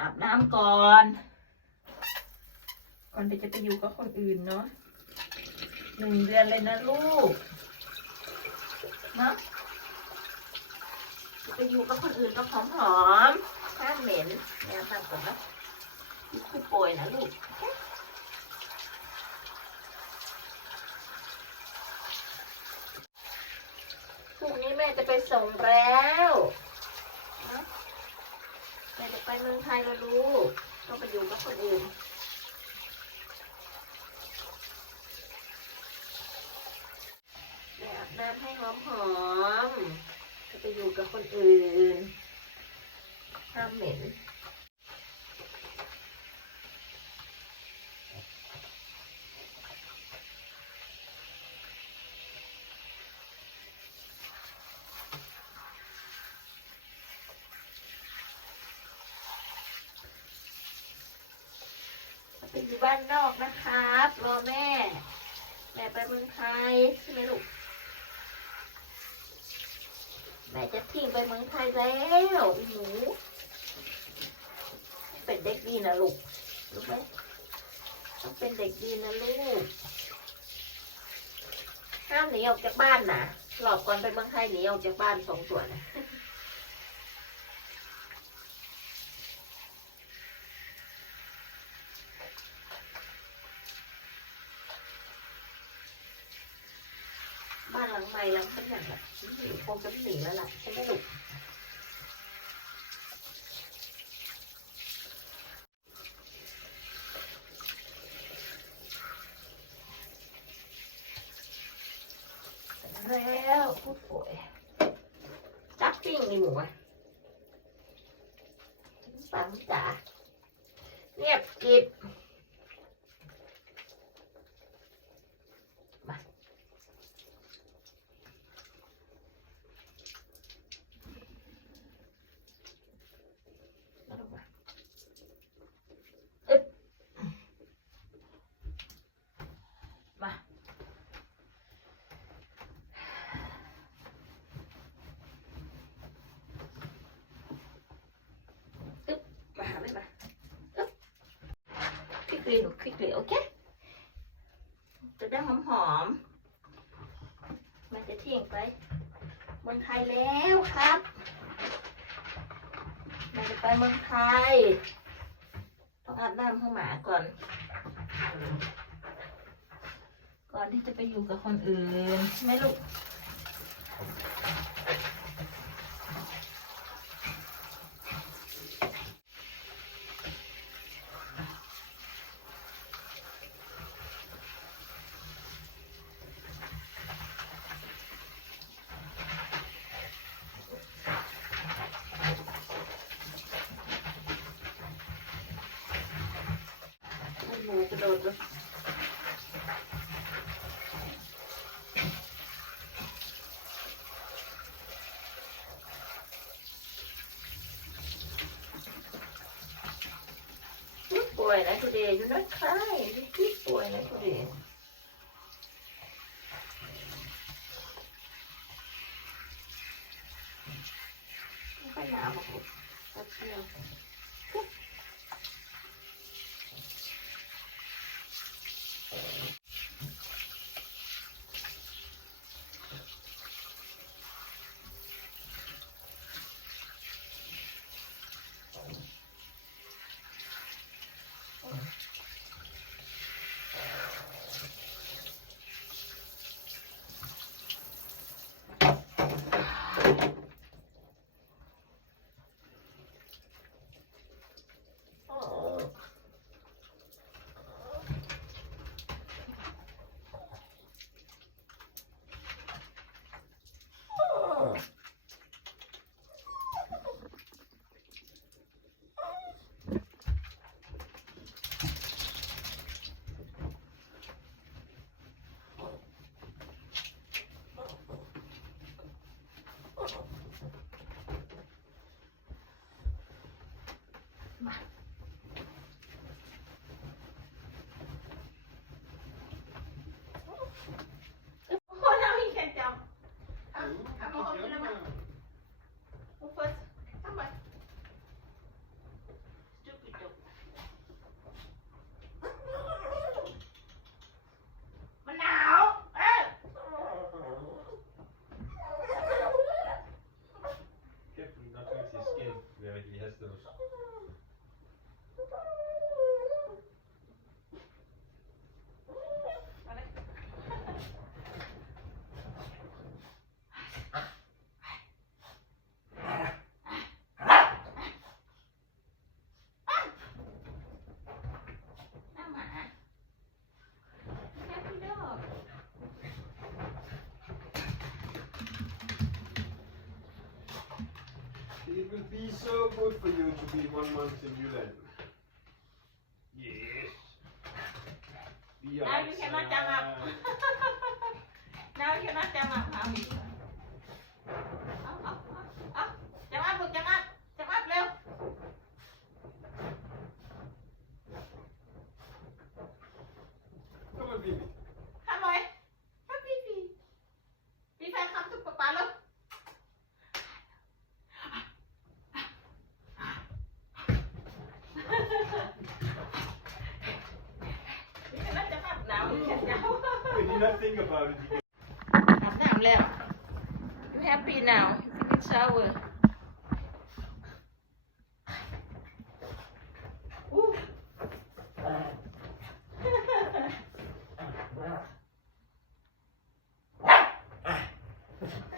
อาบน้ำก่อน ก่อนที่จะไปอยู่กับคนอื่นเนาะหนึ่งเดือนเลยนะลูกเนาะจะไปอยู่กับคนอื่นก็หอมๆห้ามเหม็นแม่ทำก่อนนะลูกคือป่วยนะลูกพรุ่งนี้แม่จะไปส่งแล้วนะแม่จะไปเมืองไทยแล้วลูกต้องไปอยู่กับคนอื่นแม่อาบน้ำให้หอมหอมๆจะไปอยู่กับคนอื่นห้ามเหม็น อยู่บ้านนอกนะครับรอแม่ แม่ไปเมืองไทยใช่ไหมลูกแม่จะทิ้งไปเมืองไทยแล้วหนูเป็นเด็กดีนะลูกรู้ไหมต้องเป็นเด็กดีนะลูกห้ามหนีออกจากบ้านนะหลอกก่อนไปเมืองไทยหนีออกจากบ้านสองตัวนนห ลังใหม่หลังเป็นอย่างแบบคงจะหนีแล้วล่ะใช่ไหมลูกแล้วผู้ป่วยจับปิ้งในหมูอะปังจ๋าเงียบกิบ มาลงมาอึ๊บมา อึ๊บ มาหาแม่มา อึ๊บ คลิกเลยหนูคลิกเลยโอเคจะได้หอมหอมๆมันจะเที่ยงไปเมืองไทยแล้วครับเราจะไปเมืองไทย ต้องอาบน้ำให้หมาก่อน ก่อนที่จะไปอยู่กับคนอื่นใช่ไหมลูก โอ้โหกระโดดเลยผู้ป่วยนะ today you not cry ผู้ป่วยนะ today ไม่หนาวหรอกแป๊บเดียว Bye. so good for you to be one month in Yulen. Yes. Now you cannot come up. now you cannot come up, mommy. nothing about it. I'm left. You happy now? You a shower. Ooh.